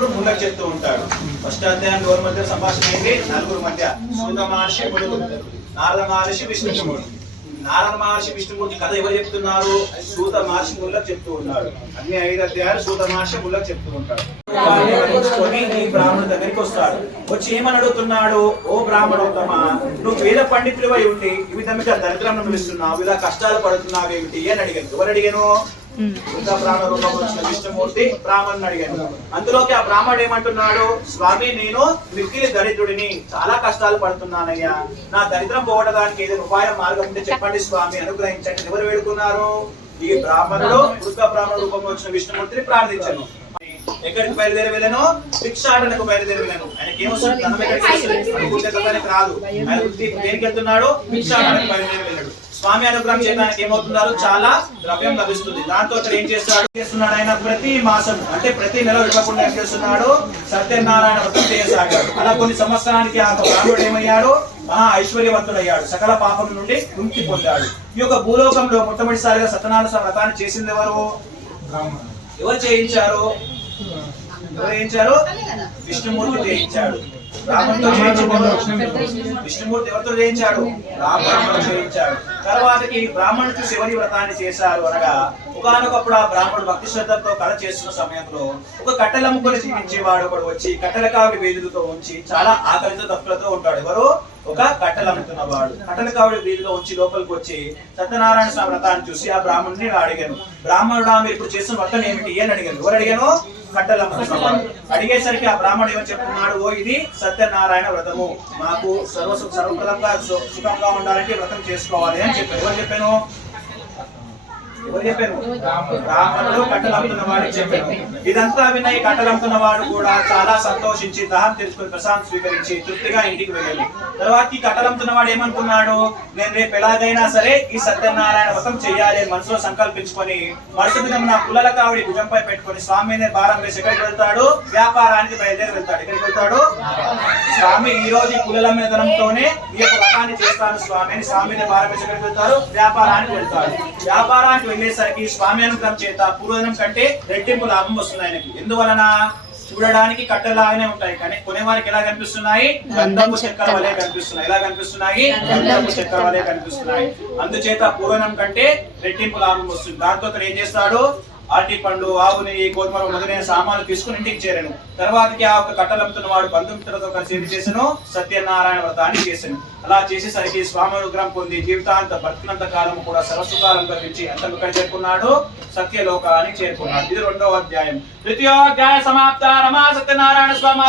ఇప్పుడు ముందుకు చెప్తూ ఉంటాడు. ఫస్ట్ అధ్యాయం ఎవరి మధ్య సంభాషణ అయింది నలుగురు మధ్య. సూత మహర్షి నారద మహర్షి విష్ణుమూర్తి నారద మహర్షి విష్ణుమూర్తి కథ ఎవరు చెప్తున్నారు? సూత మహర్షి ముళ్ళకి చెప్తూ ఉన్నాడు అన్ని ఐదు అధ్యాయాలు సూత మహర్షి ముళ్ళకి చెప్తూ ఉంటాడు. వాడిని ఈ దగ్గరికి వస్తాడు. వచ్చి ఏమని అడుగుతున్నాడు? ఓ బ్రాహ్మణోత్తమ నువ్వు వేద పండితులు అయి ఉండి ఈ విధంగా దరిద్రం అనుభవిస్తున్నావు ఇలా కష్టాలు పడుతున్నావు ఏమిటి అని అడిగాను ఎవరు అడిగాను ఇంకా బ్రాహ్మణ రూపం వచ్చిన విష్ణుమూర్తి బ్రాహ్మణుని అడిగాను అందులోకి ఆ బ్రాహ్మణుడు ఏమంటున్నాడు స్వామి నేను మిక్కిలి దరిద్రుడిని చాలా కష్టాలు పడుతున్నానయ్యా. నా దరిద్రం పోవడానికి ఏదైనా ఉపాయం మార్గం ఉంటే చెప్పండి స్వామి అనుగ్రహించండి. ఎవరు వేడుకున్నారు? ఈ బ్రాహ్మణుడు వృద్ధ బ్రాహ్మణ రూపంలో వచ్చిన విష్ణుమూర్తిని ప్రార్థించాను. ఎక్కడికి బయలుదేరి వెళ్ళను? భిక్షాటనకు బయలుదేరి వెళ్ళను. ఆయనకి ఏమొస్తుంది ధనం ఎక్కడికి రాదు. ఆయన దేనికి వెళ్తున్నాడు? భిక్షాటనకు బయలుదేరి వెళ్ళాడు. స్వామి అనుగ్రహం చేయడానికి ఏమవుతున్నారు? చాలా ద్రవ్యం లభిస్తుంది. దాంతో అతను ఏం చేస్తాడు? చేస్తున్నాడు ఆయన? ప్రతి మాసం అంటే ప్రతి నెల ఇవ్వకుండా ఏం చేస్తున్నాడు? సత్యనారాయణ వ్రతం చేయసాగాడు. అలా కొన్ని సంవత్సరానికి ఆ బ్రాహ్మణుడు ఏమయ్యాడు? మహా ఐశ్వర్యవంతుడయ్యాడు. సకల పాపం నుండి ముక్తి పొందాడు. ఈ యొక్క భూలోకంలో మొట్టమొదటిసారిగా సత్యనారాయణ వ్రతాన్ని చేసింది ఎవరు? ఎవరు చేయించారు? ఎవరు చేయించారు? విష్ణుమూర్తి చేయించాడు. రాముడితో చేయించాడు విష్ణుమూర్తి ఎవరితో చేయించాడు? రాముడితో చేయించాడు. తర్వాతకి బ్రాహ్మణుడికి శివరి వ్రతాన్ని చేశారు అనగా ఒకనొకప్పుడు ఆ బ్రాహ్మణుడు భక్తి శ్రద్ధలతో కళ చేస్తున్న సమయంలో ఒక కట్టెలమ్ముకొని జీవించేవాడు ఒకడు వచ్చి కట్టెల కావిడి వేదులతో ఉంచి చాలా ఆకలితో తప్పులతో ఉంటాడు. ఎవరు కట్టెలు అమ్ముతున్నవాడు కట్టెల వీధిలో ఉంచి లోపలికి వచ్చి సత్యనారాయణ స్వామి వ్రతాన్ని చూసి ఆ బ్రాహ్మణుని అడిగాను. బ్రాహ్మణుడా మీరు ఇప్పుడు చేసిన వ్రతం ఏమిటి? అని అడిగాను. ఎవరు అడిగాను కట్టెలు అమ్ముతున్నవాడు అడిగేసరికి ఆ బ్రాహ్మణుడు ఏమని చెప్తున్నాడు? ఓ ఇది సత్యనారాయణ వ్రతము. మాకు సర్వ సర్వప్రదంగా సుఖంగా ఉండాలంటే వ్రతం చేసుకోవాలి అని చెప్పాను ఎవరు చెప్పాను? ఎవరు చెప్పాను వాడు చెప్పాను ఇదంతా విన్న ఈ కట్టెలు వాడు కూడా చాలా సంతోషించి దహం తెలుసుకుని ప్రశాంత్ స్వీకరించి తృప్తిగా ఇంటికి వెళ్ళాడు. తర్వాత ఈ కట్టలమ్ముతున్న వాడు ఏమనుకున్నాడు? నేను రేపు ఎలాగైనా సరే ఈ సత్యనారాయణ వ్రతం చేయాలి అని మనసులో సంకల్పించుకొని మరుసటి దినం నా పుల్లల కావిడి భుజంపై పెట్టుకొని స్వామి బారం భారం వేసి ఎక్కడికి వెళ్తాడు? వ్యాపారానికి బయలుదేరి వెళ్తాడు. ఎక్కడికి వెళ్తాడు? స్వామి ఈ రోజు ఈ మేధనంతోనే ఈ యొక్క వ్రతాన్ని చేస్తాను స్వామి అని స్వామిని మీద వెళ్తారు వ్యాపారానికి వెళ్తారు. వ్యాపారానికి వెళ్ళేసరికి స్వామి అనుగ్రహం చేత పూర్వదినం కంటే రెట్టింపు లాభం వస్తుంది ఆయనకి. ఎందువలన? చూడడానికి కట్టెలాగానే ఉంటాయి కానీ కొనేవారికి ఎలా కనిపిస్తున్నాయి? గంధము చక్కెర వలె కనిపిస్తున్నాయి. ఎలా కనిపిస్తున్నాయి? గంధము చక్కెర వలె కనిపిస్తున్నాయి. అందుచేత పూర్వనం కంటే రెట్టింపు లాభం వస్తుంది. దాంతో అతను ఏం చేస్తాడు? అరటి పండు ఆవుని గోధుమలు మొదలైన సామాన్లు తీసుకుని ఇంటికి చేరాను. తర్వాతకి ఆ ఒక కట్టలు వాడు బంధుమిత్రులతో కలిసి ఏం చేశాను? సత్యనారాయణ వ్రతాన్ని చేశాను. అలా చేసేసరికి స్వామి అనుగ్రహం పొంది జీవితాంత బతికినంత కాలం కూడా సరస్వకాలం కలిగించి అంతకు ఇక్కడ చేరుకున్నాడు సత్యలోకానికి చేరుకున్నాడు. ఇది రెండవ అధ్యాయం. ద్వితీయోధ్యాయ సమాప్త. రమా సత్యనారాయణ స్వామి